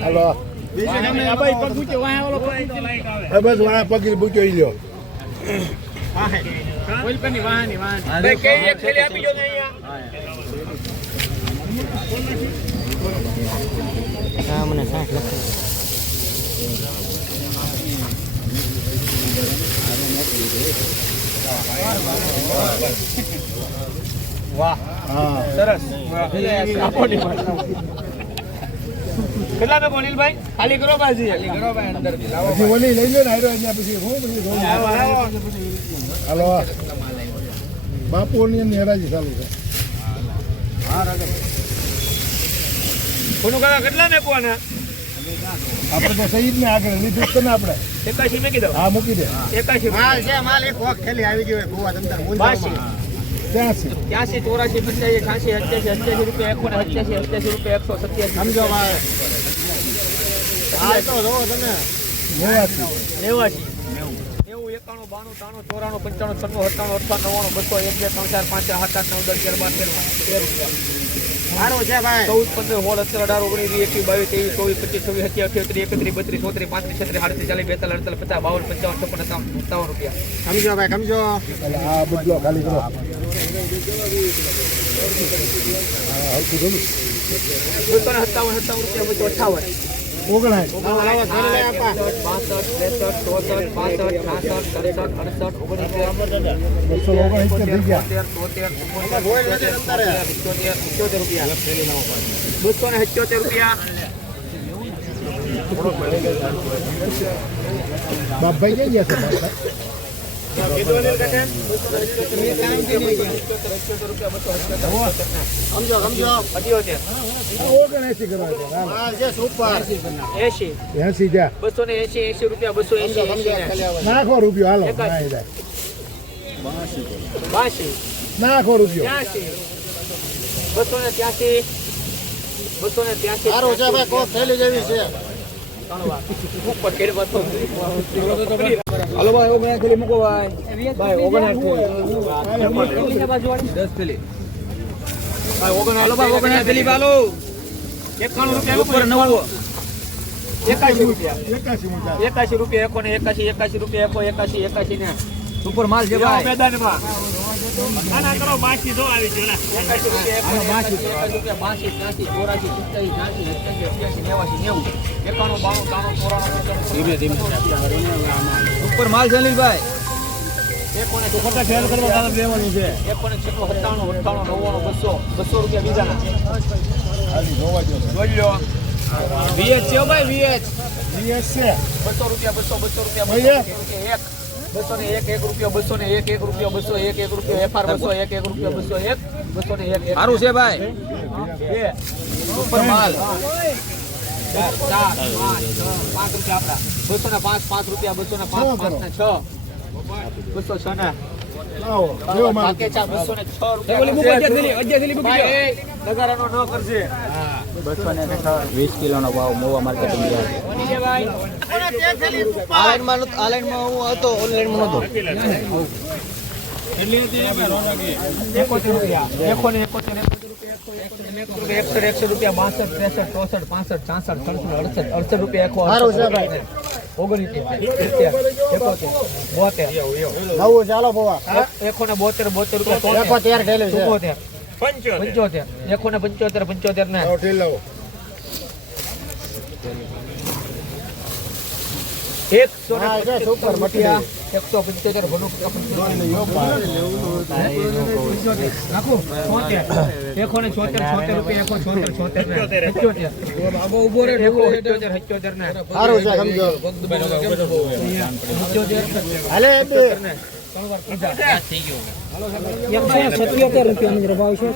હાલો બસ વાહ પગી બુચો લ્યો મને 60 લખો વાહ સરસ કેટલા મે બોલીલભાઈ ખાલી કરો બાજી ખાલી કરો ભાઈ અંદર થી લાવો પછી ઓલી લઈ લ્યો ને આયરો અહીંયા પછી હું પછી હાલો બાપુની નેરાજી ચાલુ છે હા રાજા કોનો કાકા કેટલા મે પોના આપણે તો સહીદ ને આગળ લીધું છે ને આપણે 81 મે કીધો હા મૂકી દે 81 માલ છે માલ એક વખત ખેલી આવી ગયો ગોવા અંદર મુંજામાં 83 84 85 88 88 રૂપિયા 187 સમજો ભાઈ આ તો જો તમે 89 91 92 93 94 95 96 97 98 99 1 2 3 4 5 6 7 8 9 10 11 12 13 સારો છે ભાઈ 14 15 16 17 18 19 20 21 22 23 24 25 26 27 28 29 30 31 32 33 34 35 36 40 45 રૂપિયા સમજો ભાઈ સમજો આ બદલો ખાલી કરો બાપભાઈ ક્યાં ગયા નાખો રૂપિયો હાલો નાખો રૂપિયો 283 હાલો ભાઈ 59 થેલી મૂકો ભાઈ 59 10 થેલી ભાઈ 59 હાલો ભાઈ 59 થેલી બાલો 91 રૂપિયા ઉપર 90 81 રૂપિયા 81 ને સુપર માલ છે ભાઈ મેદાનમાં આના કરો બાકી જો આવી ગયો 81 રૂપિયા 82 ઉપર માલ જલીલભાઈ એકોને તો ખોટા ખેલ કરવા દાદા લેવાનું છે એકોને 97 98 99 200 રૂપિયા બીજાના હાલી જોવા જો જોઈ વીએચ છે ભાઈ વીએચ છે 200 રૂપિયા ભાઈ 201 રૂપિયા 201 રૂપિયા 201 રૂપિયા FR 201 રૂપિયા 201 સારું છે ભાઈ ઉપર માલ 4 5 રૂપિયા 5 રૂપિયા 205 5 ના 6 20 કિલોનો ભાવ મોવા માર્કેટિંગ આનલાઈનમાં હું હતો ઓનલાઈનમાં નહોતો રૂપિયા 62 રૂપિયા 75 ને 175 ભણું નાખો 174 રૂપિયા ઉભો રે 77 ને સારું છે સમજો હાલે 177 રૂપિયા નો ભાવ છે